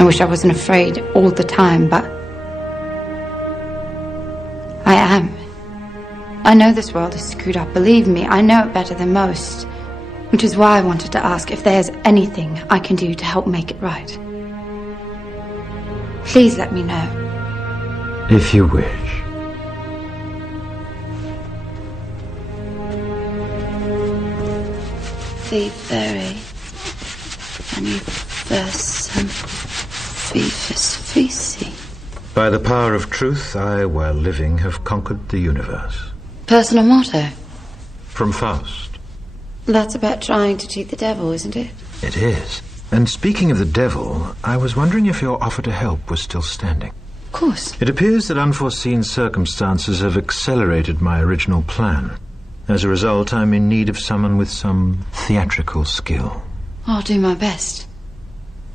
I wish I wasn't afraid all the time, but I am. I know this world is screwed up, believe me, I know it better than most. Which is why I wanted to ask if there's anything I can do to help make it right. Please let me know. If you wish. The berry, and you some feces. By the power of truth, I, while living, have conquered the universe. Personal motto? From Faust. That's about trying to cheat the devil, isn't it? It is. And speaking of the devil, I was wondering if your offer to help was still standing. Of course. It appears that unforeseen circumstances have accelerated my original plan. As a result, I'm in need of someone with some theatrical skill. I'll do my best.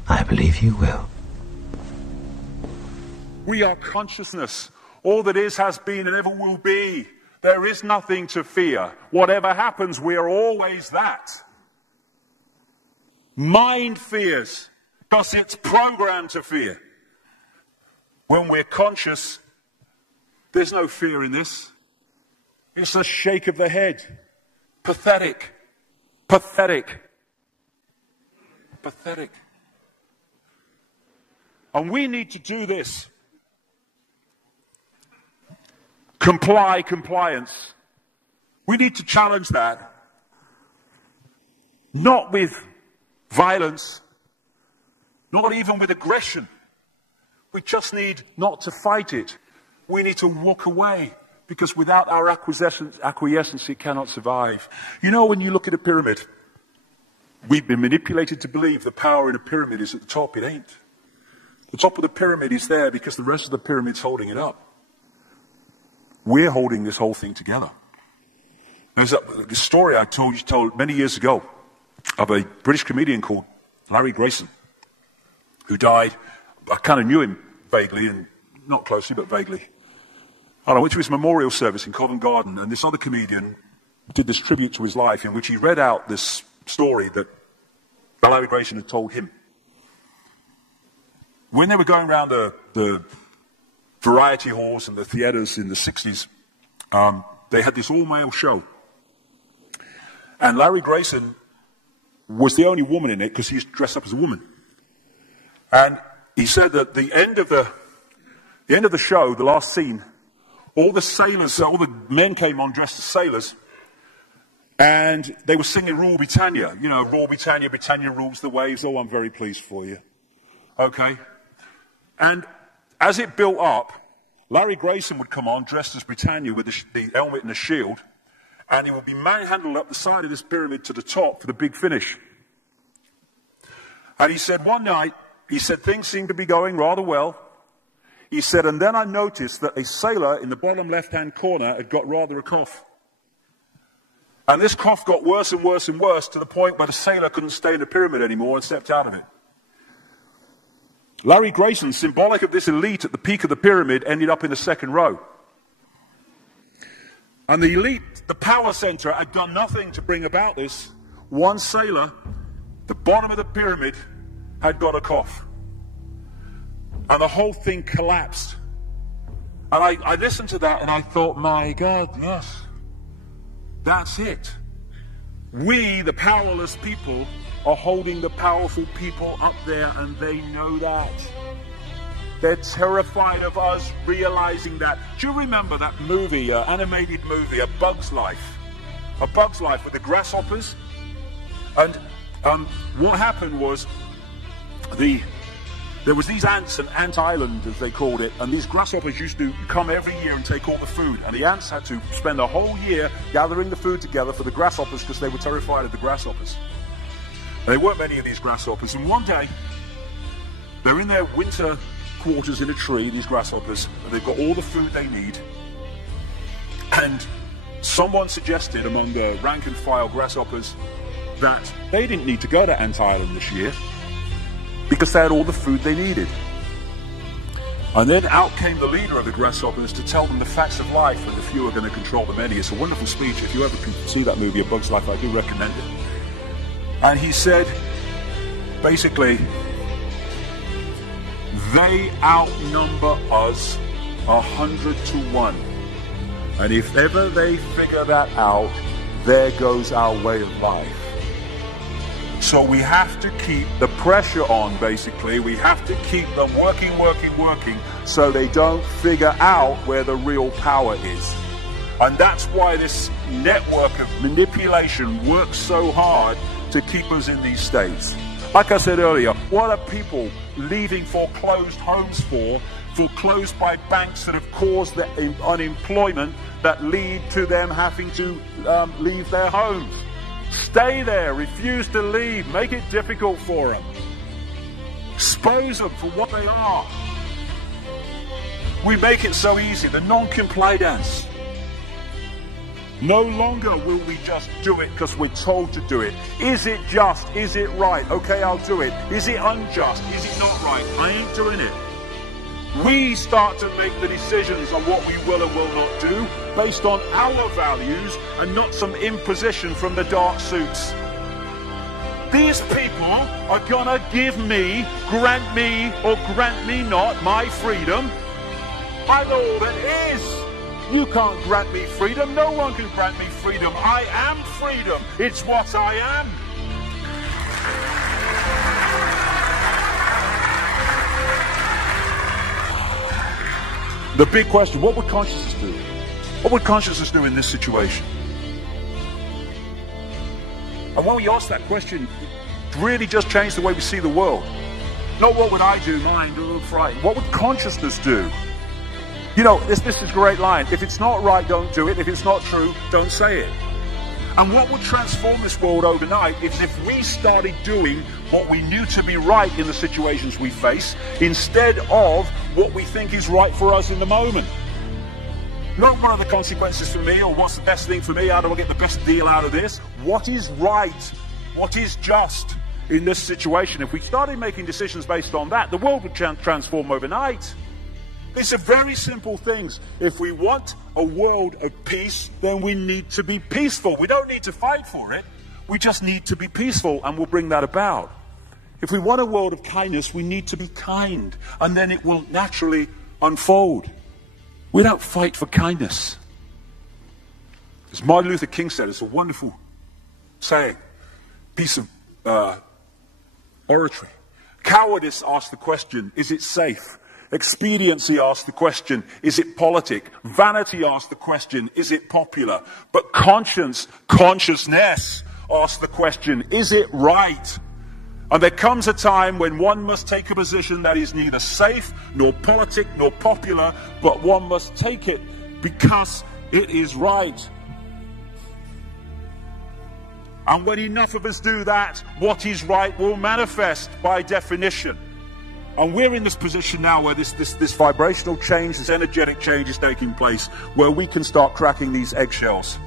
I believe you will. We are consciousness. All that is, has been, and ever will be. There is nothing to fear. Whatever happens, we are always that. Mind fears, because it's programmed to fear. When we're conscious, there's no fear in this. It's a shake of the head. Pathetic. Pathetic. Pathetic. And we need to do this. Compliance. We need to challenge that. Not with violence, not even with aggression. We just need not to fight it. We need to walk away, because without our acquiescence, it cannot survive. You know, when you look at a pyramid, we've been manipulated to believe the power in a pyramid is at the top. It ain't. The top of the pyramid is there because the rest of the pyramid's holding it up. We're holding this whole thing together. There's a story I told many years ago of a British comedian called Larry Grayson, who died. I kind of knew him vaguely, and not closely, but vaguely. I went to his memorial service in Covent Garden, and this other comedian did this tribute to his life in which he read out this story that Larry Grayson had told him. When they were going around the variety halls and the theatres in the 60s, they had this all-male show. And Larry Grayson was the only woman in it because he's dressed up as a woman. And he said that the end of the show, the last scene, all the sailors, all the men came on dressed as sailors, and they were singing Rule Britannia. You know, Rule Britannia, Britannia rules the waves. Oh, I'm very pleased for you. Okay? And as it built up, Larry Grayson would come on dressed as Britannia with the helmet and the shield, and he would be manhandled up the side of this pyramid to the top for the big finish. And he said one night, he said things seemed to be going rather well. He said, and then I noticed that a sailor in the bottom left-hand corner had got rather a cough. And this cough got worse and worse and worse to the point where the sailor couldn't stay in the pyramid anymore and stepped out of it. Larry Grayson, symbolic of this elite at the peak of the pyramid, ended up in the second row. And the elite, the power center, had done nothing to bring about this. One sailor, the bottom of the pyramid, had got a cough. And the whole thing collapsed. And I listened to that and I thought, my God, yes, that's it. We, the powerless people, are holding the powerful people up there, and they know that. They're terrified of us realizing that. Do you remember that movie, animated movie, A Bug's Life? A Bug's Life with the grasshoppers? And what happened was there was these ants, an ant island as they called it, and these grasshoppers used to come every year and take all the food, and the ants had to spend a whole year gathering the food together for the grasshoppers because they were terrified of the grasshoppers. And there weren't many of these grasshoppers, and one day they're in their winter quarters in a tree, these grasshoppers, and they've got all the food they need, and someone suggested among the rank and file grasshoppers that they didn't need to go to Ant Island this year because they had all the food they needed. And then out came the leader of the grasshoppers to tell them the facts of life, and the few are going to control the many. It's a wonderful speech. If you ever can see that movie, A Bug's Life, I do recommend it. And he said, basically, They outnumber us 100 to 1. And if ever they figure that out, there goes our way of life. So we have to keep the pressure on, basically. We have to keep them working, so they don't figure out where the real power is. And that's why this network of manipulation works so hard to keep us in these states. Like I said earlier, what are people leaving foreclosed homes for? Foreclosed by banks that have caused the unemployment that lead to them having to leave their homes. Stay there, refuse to leave, make it difficult for them. Expose them for what they are. We make it so easy, the non-compliance. No longer will we just do it because we're told to do it. Is it just? Is it right? Okay, I'll do it. Is it unjust? Is it not right? I ain't doing it. We start to make the decisions on what we will and will not do based on our values and not some imposition from the dark suits. These people are gonna give me, grant me, or grant me not my freedom. I'm all that is. You can't grant me freedom. No one can grant me freedom. I am freedom. It's what I am. The big question, what would consciousness do? What would consciousness do in this situation? And when we ask that question, it really just changed the way we see the world. Not what would I do, mind, or frightened. What would consciousness do? You know, this is a great line. If it's not right, don't do it. If it's not true, don't say it. And what would transform this world overnight is if we started doing what we knew to be right in the situations we face, instead of what we think is right for us in the moment. Not what are the consequences for me, or what's the best thing for me, how do I get the best deal out of this? What is right? What is just in this situation? If we started making decisions based on that, the world would transform overnight. These are very simple things. If we want a world of peace, then we need to be peaceful. We don't need to fight for it. We just need to be peaceful, and we'll bring that about. If we want a world of kindness, we need to be kind, and then it will naturally unfold. We don't fight for kindness. As Martin Luther King said, it's a wonderful saying, piece of oratory. Cowardice asks the question, is it safe? Expediency asks the question, is it politic? Vanity asks the question, is it popular? But consciousness asks the question, is it right? And there comes a time when one must take a position that is neither safe, nor politic, nor popular, but one must take it because it is right. And when enough of us do that, what is right will manifest by definition. And we're in this position now where this vibrational change, this energetic change is taking place, where we can start cracking these eggshells,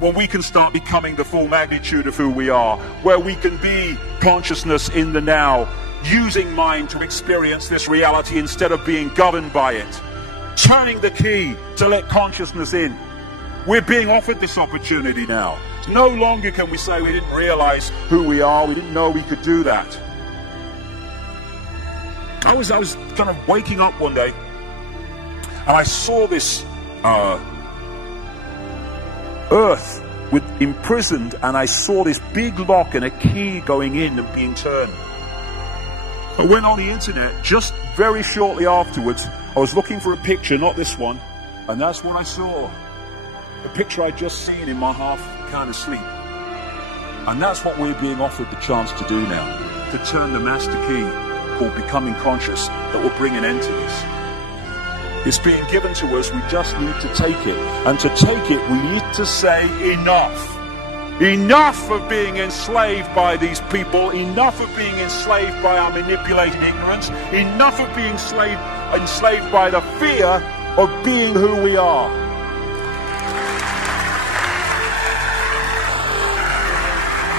where we can start becoming the full magnitude of who we are, where we can be consciousness in the now, using mind to experience this reality instead of being governed by it, turning the key to let consciousness in. We're being offered this opportunity now. No longer can we say we didn't realize who we are, we didn't know we could do that. I was kind of waking up one day, and I saw this earth imprisoned, and I saw this big lock and a key going in and being turned. I went on the internet just very shortly afterwards. I was looking for a picture, not this one, and that's what I saw. The picture I'd just seen in my half kind of sleep. And that's what we're being offered the chance to do now, to turn the master key called becoming conscious that will bring an end to this. It's being given to us, we just need to take it. And to take it, we need to say enough. Enough of being enslaved by these people, enough of being enslaved by our manipulated ignorance, enough of being enslaved by the fear of being who we are.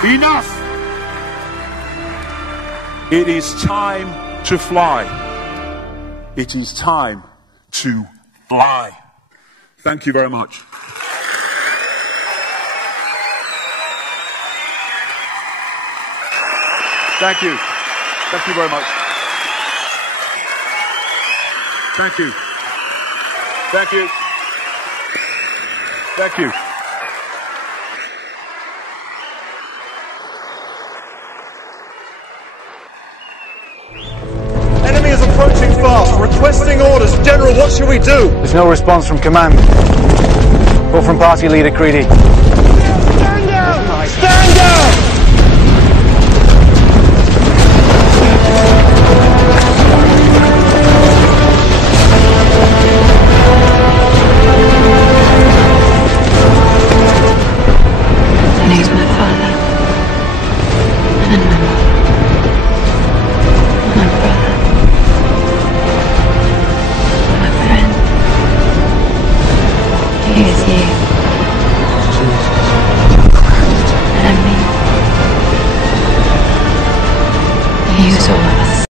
Enough! It is time to fly. It is time to fly. Thank you very much. Thank you. Thank you very much. Thank you. Thank you. Thank you. Enemy is approaching fast. Requesting orders. General, what should we do? There's no response from command. Or from party leader Creedy.